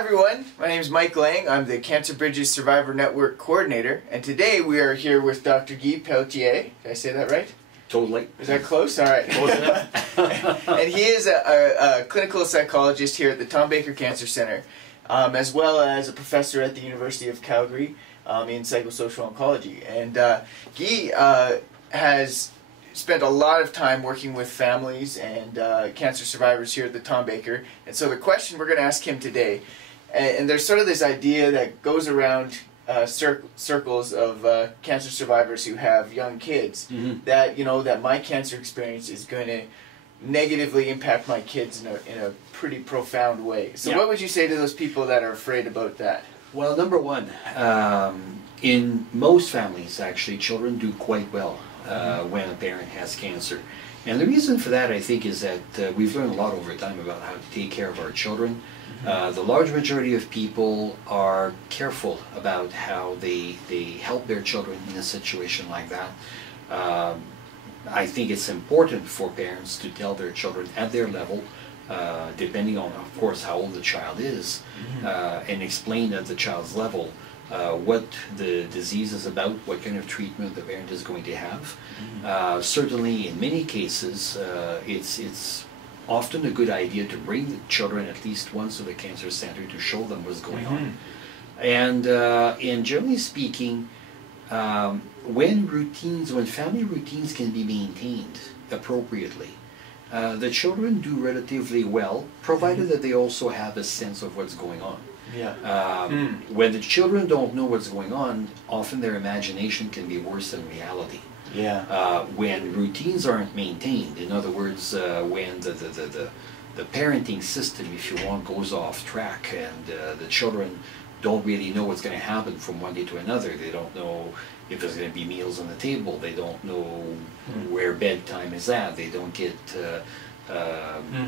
everyone, my name is Mike Lang. I'm the CancerBridges Survivor Network Coordinator, and today we are here with Dr. Guy Pelltier. Did I say that right? Totally. Is that close? All right. Close enough. And he is a clinical psychologist here at the Tom Baker Cancer Center, as well as a professor at the University of Calgary in psychosocial oncology. And Guy has spent a lot of time working with families and cancer survivors here at the Tom Baker. And so the question we're going to ask him today, and there's sort of this idea that goes around circles of cancer survivors who have young kids, that, you know, that my cancer experience is going to negatively impact my kids in a pretty profound way. So what would you say to those people that are afraid about that? Well, number one, in most families, actually, children do quite well when a parent has cancer. And the reason for that, I think, is that we've learned a lot over time about how to take care of our children. The large majority of people are careful about how they help their children in a situation like that. I think it's important for parents to tell their children at their level, depending on, of course, how old the child is, and explain at the child's level what the disease is about, what kind of treatment the parent is going to have. Certainly, in many cases, it's often a good idea to bring the children at least once to the cancer center to show them what's going on. And generally speaking, when family routines can be maintained appropriately, the children do relatively well, provided that they also have a sense of what's going on. When the children don't know what's going on, often their imagination can be worse than reality. When routines aren't maintained, in other words, when the parenting system, if you want, goes off track, and the children don't really know what's going to happen from one day to another. They don't know if there's going to be meals on the table. They don't know where bedtime is at. They don't get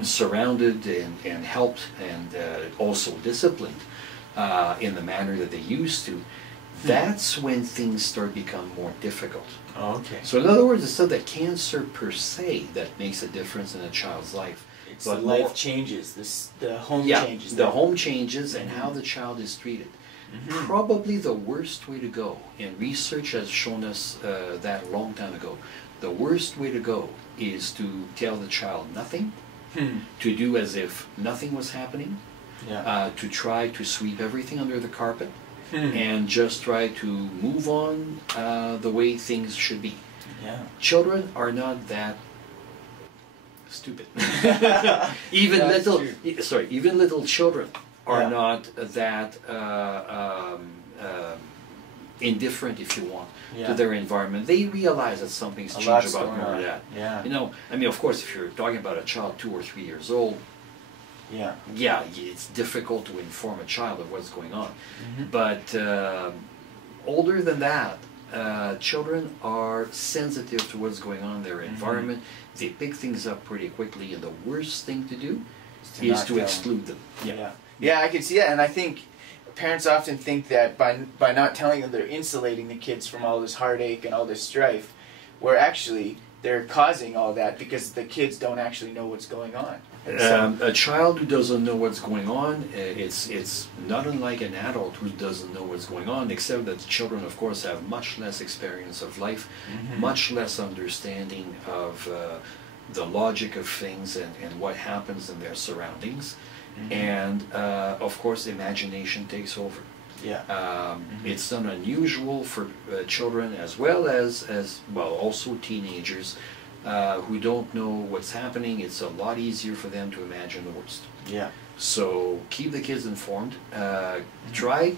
surrounded and helped and also disciplined in the manner that they used to. That's when things start to become more difficult. So in other words, it's not the cancer per se that makes a difference in a child's life. It's the life changes, the home changes. The home changes and how the child is treated. Probably the worst way to go, and research has shown us that a long time ago, the worst way to go is to tell the child nothing, to do as if nothing was happening, to try to sweep everything under the carpet, and just try to move on the way things should be. Children are not that stupid. Even little children are not that indifferent, if you want, to their environment. They realize that something's changed about more of that. You know, I mean, of course, if you're talking about a child 2 or 3 years old, it's difficult to inform a child of what's going on. But older than that, children are sensitive to what's going on in their environment. They pick things up pretty quickly, and the worst thing to do is to exclude them. Yeah, I can see that, and I think parents often think that by not telling them, they're insulating the kids from all this heartache and all this strife, where actually they're causing all that because the kids don't actually know what's going on. A child who doesn't know what's going on, it's not unlike an adult who doesn't know what's going on, except that children, of course, have much less experience of life, much less understanding of the logic of things and what happens in their surroundings. And of course, imagination takes over. It's not unusual for children as well as also teenagers who don't know what's happening. It's a lot easier for them to imagine the worst. So keep the kids informed. Try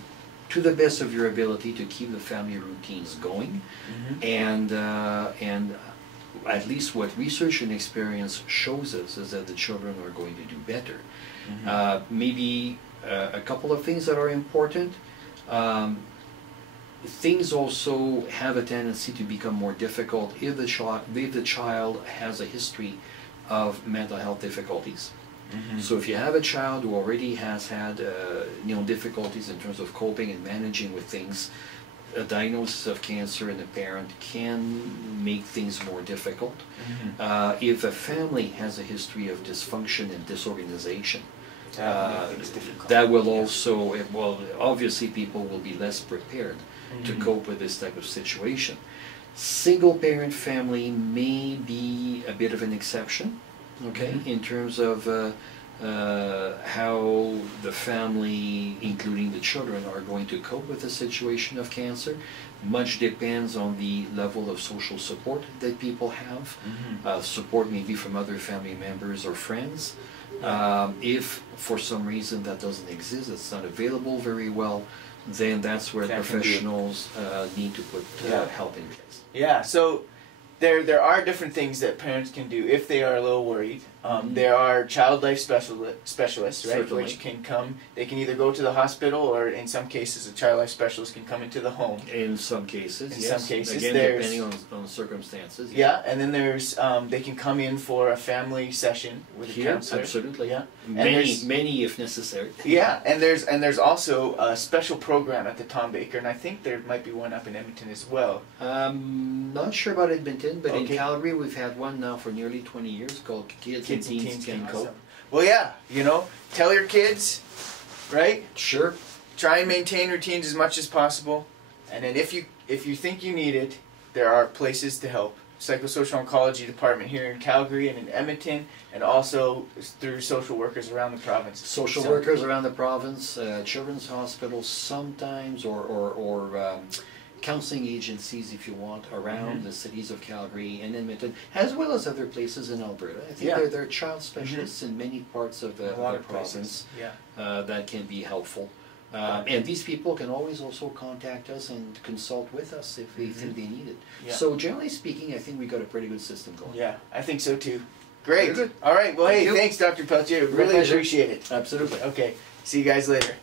to the best of your ability to keep the family routines going, and at least what research and experience shows us is that the children are going to do better. Maybe a couple of things that are important. Things also have a tendency to become more difficult if the child has a history of mental health difficulties. So if you have a child who already has had difficulties in terms of coping and managing with things, a diagnosis of cancer in a parent can make things more difficult. If a family has a history of dysfunction and disorganization, That will also, well, obviously people will be less prepared to cope with this type of situation. Single parent family may be a bit of an exception, okay, in terms of how the family, including the children, are going to cope with the situation of cancer. Much depends on the level of social support that people have. Support maybe from other family members or friends. If for some reason that doesn't exist, it's not available very well, then that's where professionals need to put help in place. Yeah, so there are different things that parents can do if they are a little worried. There are child life specialists, right, Certainly. which can come. They can either go to the hospital, or in some cases, a child life specialist can come into the home. In some cases, in yes. some cases, Again, depending on circumstances. Yeah, and then there's they can come in for a family session with a counselor. Absolutely. Yeah, Many if necessary. Yeah, and there's also a special program at the Tom Baker, and I think there might be one up in Edmonton as well. Not sure about Edmonton, but in Okay. Calgary we've had one now for nearly 20 years called Kids and Teens Can Cope. Awesome. Well, yeah, tell your kids, right? Sure. Try and maintain routines as much as possible, and then if you think you need it, there are places to help. Psychosocial oncology department here in Calgary and in Edmonton, and also through social workers around the province. Social workers around the province, children's hospitals sometimes, or counseling agencies, if you want, around the cities of Calgary and Edmonton, as well as other places in Alberta. I think there are child specialists in many parts of the province that can be helpful. And these people can always also contact us and consult with us if they think they need it. So generally speaking, I think we got a pretty good system going. Yeah, I think so too. Great. Very good. All right. Well, hey, thanks, Dr. Pelltier. Really pleasure. appreciate it. Absolutely. Okay. See you guys later.